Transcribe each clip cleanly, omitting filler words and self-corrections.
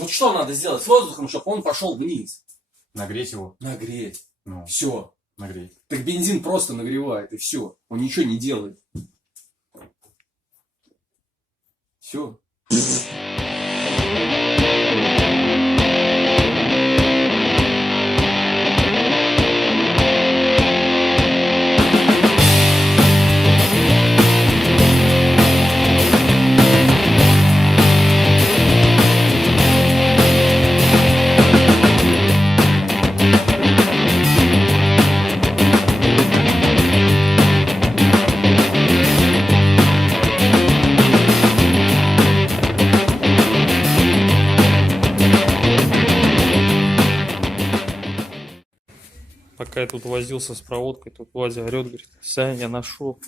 Вот что надо сделать с воздухом, чтобы он пошел вниз? Нагреть его. Нагреть. Ну, Все. нагреть. Так бензин просто нагревает, и все. Он ничего не делает. Все. Пока я тут возился с проводкой, тут Владя орет, говорит: Саня, я нашел.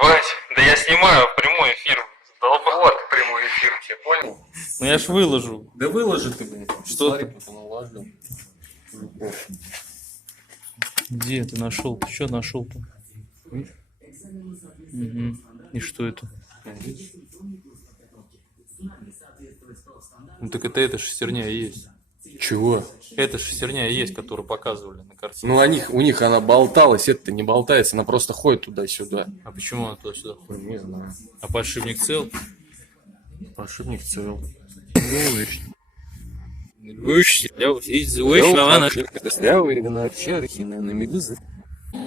Вась, да я снимаю в прямой эфир. Вот прямой эфир, тебе понял? Ну я ж выложу. Да выложи ты, блин. Что Смотри, ты? потом уложил. Где ты нашел? Ты что нашел-то? Угу. И что это? Ну так это шестерня и есть. Чего? Это шестерня и есть, которую показывали на картине. Ну, у них она болталась, это не болтается, она просто ходит туда-сюда. А почему она туда-сюда ходит? Не знаю. А подшипник цел? Подшипник цел.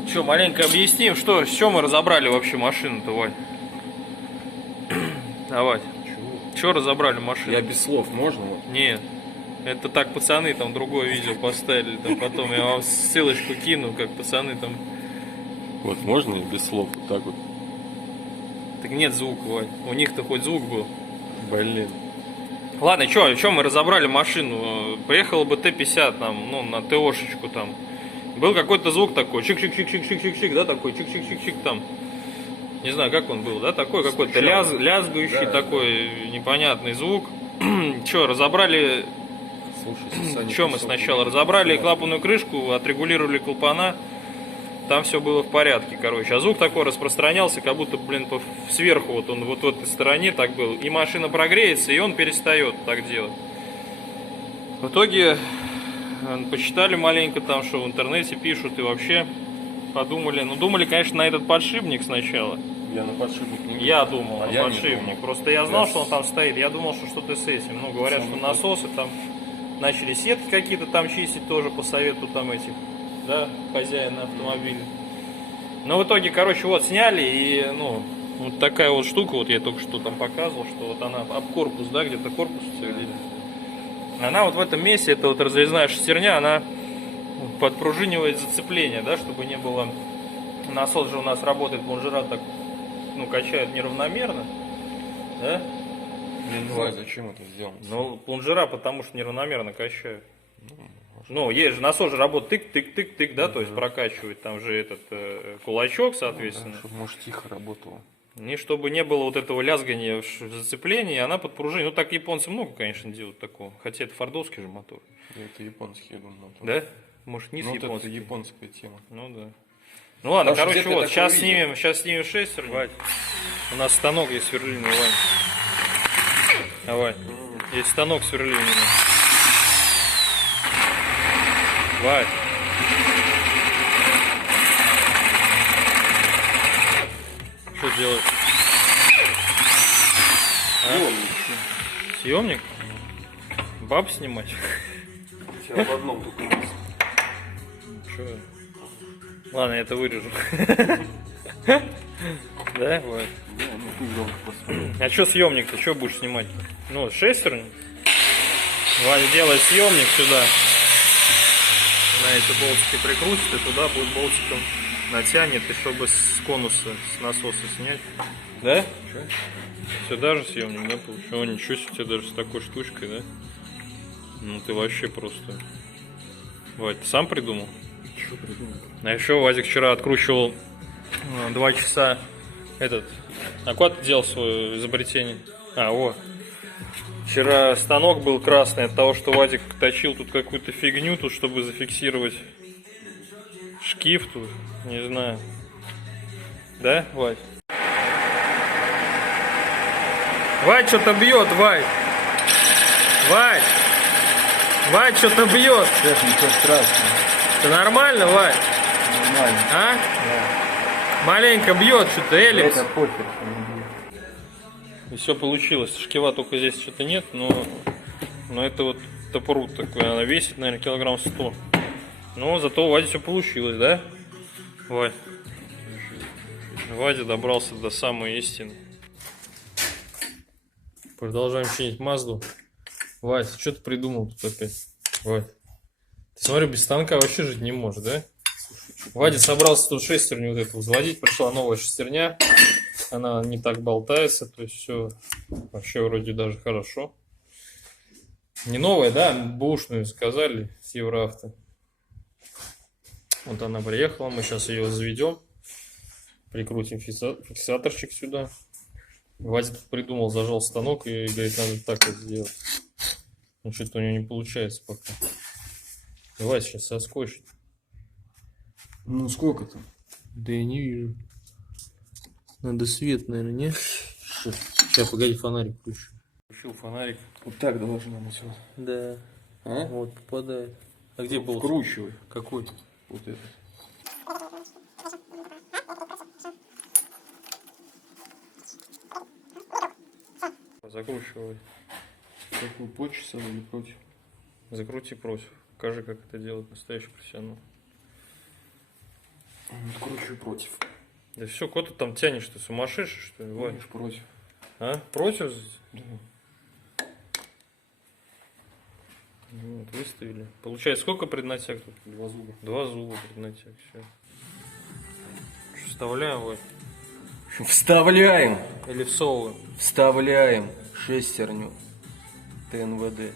Че, маленько объясним, с чем мы разобрали вообще машину-то, Вань? Давай. Че разобрали машину? Я без слов, можно? Вот? Нет. Это так пацаны там другое видео поставили, там потом я вам ссылочку кину, как пацаны там. Вот можно и без слов, вот так вот. Так нет звука, Вань. У них-то хоть звук был. Блин. Ладно, что мы разобрали машину? Поехала бы Т-50 там, ну, на ТОшечку там. Был какой-то звук такой, чик-чик-чик-чик-чик-чик, да, такой, чик-чик-чик-чик там. Не знаю, как он был, да, такой какой-то лязгающий, да, такой непонятный звук. Че, разобрали... Что мы сначала? Разобрали клапанную крышку, отрегулировали клапана. Там все было в порядке, короче. А звук такой распространялся, как будто, блин, сверху, вот он вот в этой стороне так был. И машина прогреется, и он перестает так делать. В итоге почитали маленько там, что в интернете пишут, и вообще подумали. Ну, думали, конечно, на этот подшипник сначала. Я на подшипник не Я думал, на я подшипник. Просто я знал, что он там стоит. Я думал, что что-то с этим. Ну, говорят, что насосы там начали сетки какие-то там чистить тоже по совету там этих, да, хозяина автомобиля. Но в итоге, короче, вот сняли, и, ну, вот такая вот штука, вот я только что там показывал, что вот она об корпус, да, где-то корпус сверлили. Она вот в этом месте, это вот разрезная шестерня, она подпружинивает зацепление, да, чтобы не было... Насос же у нас работает, плунжера так, ну, качают неравномерно, да? Я не знаю, зачем это сделано. Ну, плунжера потому что неравномерно качают. Ну, есть же насос же работает тык-тык-тык-тык, да, то есть прокачивает там же этот кулачок, соответственно. Да, чтобы, может, тихо работало. И чтобы не было вот этого лязгания в зацеплении, она подпружинит. Ну, так японцы много, конечно, делают такого. Хотя это фордовский же мотор. Да, это японский, я думаю. Да? Может, низ ну, японский? это японская тема. Ну, да. Ну, ладно, Потому короче, вот, сейчас видел. снимем шестерню. У нас станок есть сверлильный, Вань. Давай. Есть станок сверлильный. Вань. Что делаешь? Съемник? Баб снимать? Сейчас в одном только месте. Что? Ладно, я это вырежу. Да, вот. А что съемник-то? Что будешь снимать? Ну, шестерню. Ваня делает съемник сюда. На эти болтики прикрутит, и туда будет болтиком натянет, и чтобы с конуса, с насоса снять. Да? Сюда же съемник, да, получил? О, ничего себе, у тебя даже с такой штучкой, да? Ну ты вообще просто... Вадь, ты сам придумал? Что придумал? А еще Вадик вчера откручивал 2 часа этот... А куда ты делал свое изобретение? А, вот. Вчера станок был красный от того, что Вадик точил тут какую-то фигню, тут, чтобы зафиксировать шкив тут, не знаю. Да, Вадь? Вадь что-то бьет, Вадь. Вадь. Вадь что-то бьет. Сейчас ничего страшного. Ты нормально, Вадь? Нормально. А? Да. Маленько бьет что-то, эллипс. Это похер, что не бьет. И все получилось. Шкива только здесь что-то нет, но это вот топорут такой. Она весит, наверное, килограмм 100. Но зато у Вади все получилось, да? Вадь. Вадя добрался до самой истины. Продолжаем чинить Мазду. Вадь, что ты придумал тут опять? Вадь. Ты смотри, без станка вообще жить не можешь, да? Вадя собрался тут шестерню вот эту взводить. Пришла новая шестерня. Она не так болтается. То есть все вообще вроде даже хорошо. Не новая, да? Бэушную заказали с Евроавто. Вот она приехала. Мы сейчас ее заведем. Прикрутим фиксаторчик сюда. Вадя придумал, зажал станок и говорит, надо так вот сделать. Ну что-то у него не получается пока. Давай сейчас соскочит. Ну сколько там? Да я не вижу. Надо свет, наверное, не? Сейчас, погоди, фонарик включу. Включил фонарик. Вот так должно быть. Вот. Да. А? Вот, попадает. А где был? Вкручивай. Какой? Вот это. Закручивай. Какую почесал или против? Закрути против. Покажи, как это делает настоящий профессионал. Откручивай против. Да все, куда ты там тянешь, ты сумасшедший, что ли? Вань? Видишь, против. А? Против? Да. Вот, выставили. Получается, сколько преднатяг тут? 2 зуба. 2 зуба преднатяг. Все. Вставляем, Вань. Вставляем. Или всовываем. Вставляем шестерню ТНВД.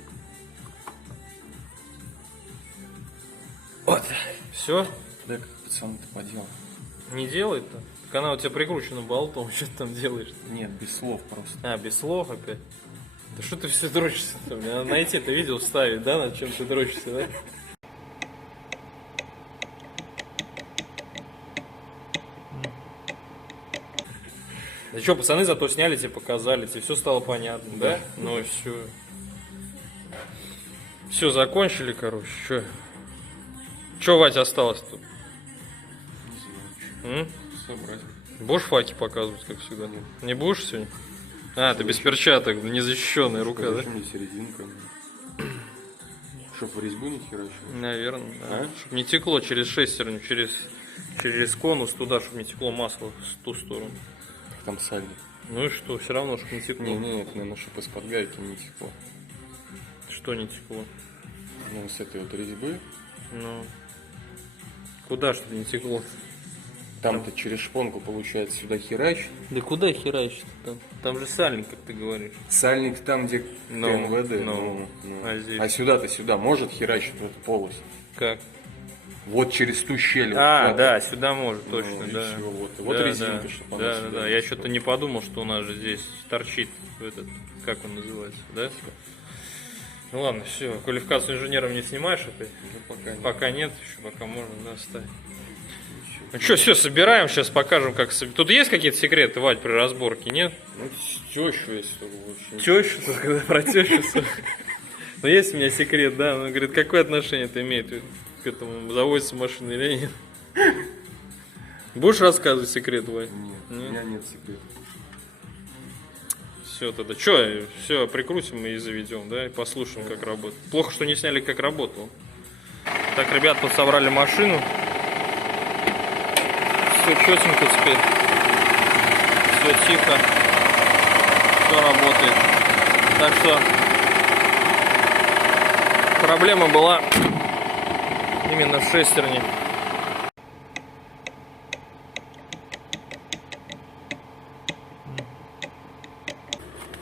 Вот. Все? Да как пацан-то поделал. Не делает-то? Так она у тебя прикручена болтом, что ты там делаешь? Нет, без слов просто. А, без слов опять? Да что ты все дрочишься-то? Мне надо найти это видео, вставить, да, над чем ты дрочишься, да? Да что, пацаны зато сняли, тебе показали, тебе все стало понятно, да? Ну и все. Все, закончили, короче, что? Че, Вать, осталось тут? Собрать. Будешь факи показывать, как всегда? Не будешь сегодня? А, ты без перчаток, незащищенная рука, да? Зачем мне серединка? Чтоб в резьбу не херачил? Наверное, да. А? Чтоб не текло через шестерню, через конус туда, чтобы не текло масло в ту сторону. Там сальник. Ну и что, все равно, чтобы не текло. Не, это, наверное, чтобы из-под гайки не текло. Что не текло? Ну, с этой вот резьбы. Ну. Куда что не текло? Там-то через шпонку, получается, сюда херачит. Да куда херачить там? Там же сальник, как ты говоришь. Сальник там, где Ну, ТНВД. ну. Ну. А здесь? А сюда-то сюда может херачить в эту полость? Как? Вот через ту щель. А, вот да, сюда может, Ну, точно, и да. всё, вот Да, резинка, да. чтобы она Да, сюда да, да. не Я текла. что-то не подумал, что у нас же здесь торчит этот, как он называется, да? Ну ладно, все, квалификацию инженером не снимаешь опять? Да пока нет. Пока нет, еще пока можно, да, оставить. Ну что, все, собираем, сейчас покажем, как... Тут есть какие-то секреты, Вадь, при разборке, нет? Ну, тещу есть очень. Тещу, только про тещу. Но есть у меня секрет, да, он говорит, какое отношение это имеет к этому, заводится машина или нет? Будешь рассказывать секрет, Вадь? Нет, у меня нет секрета. Все, тогда что, все, прикрутим и заведем, да, и послушаем, как работает. Плохо, что не сняли, как работал. Так, ребят, тут собрали машину. Все четенько теперь. Все тихо. Все работает. Так что проблема была именно в шестерне.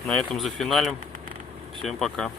На этом зафиналим. Всем пока.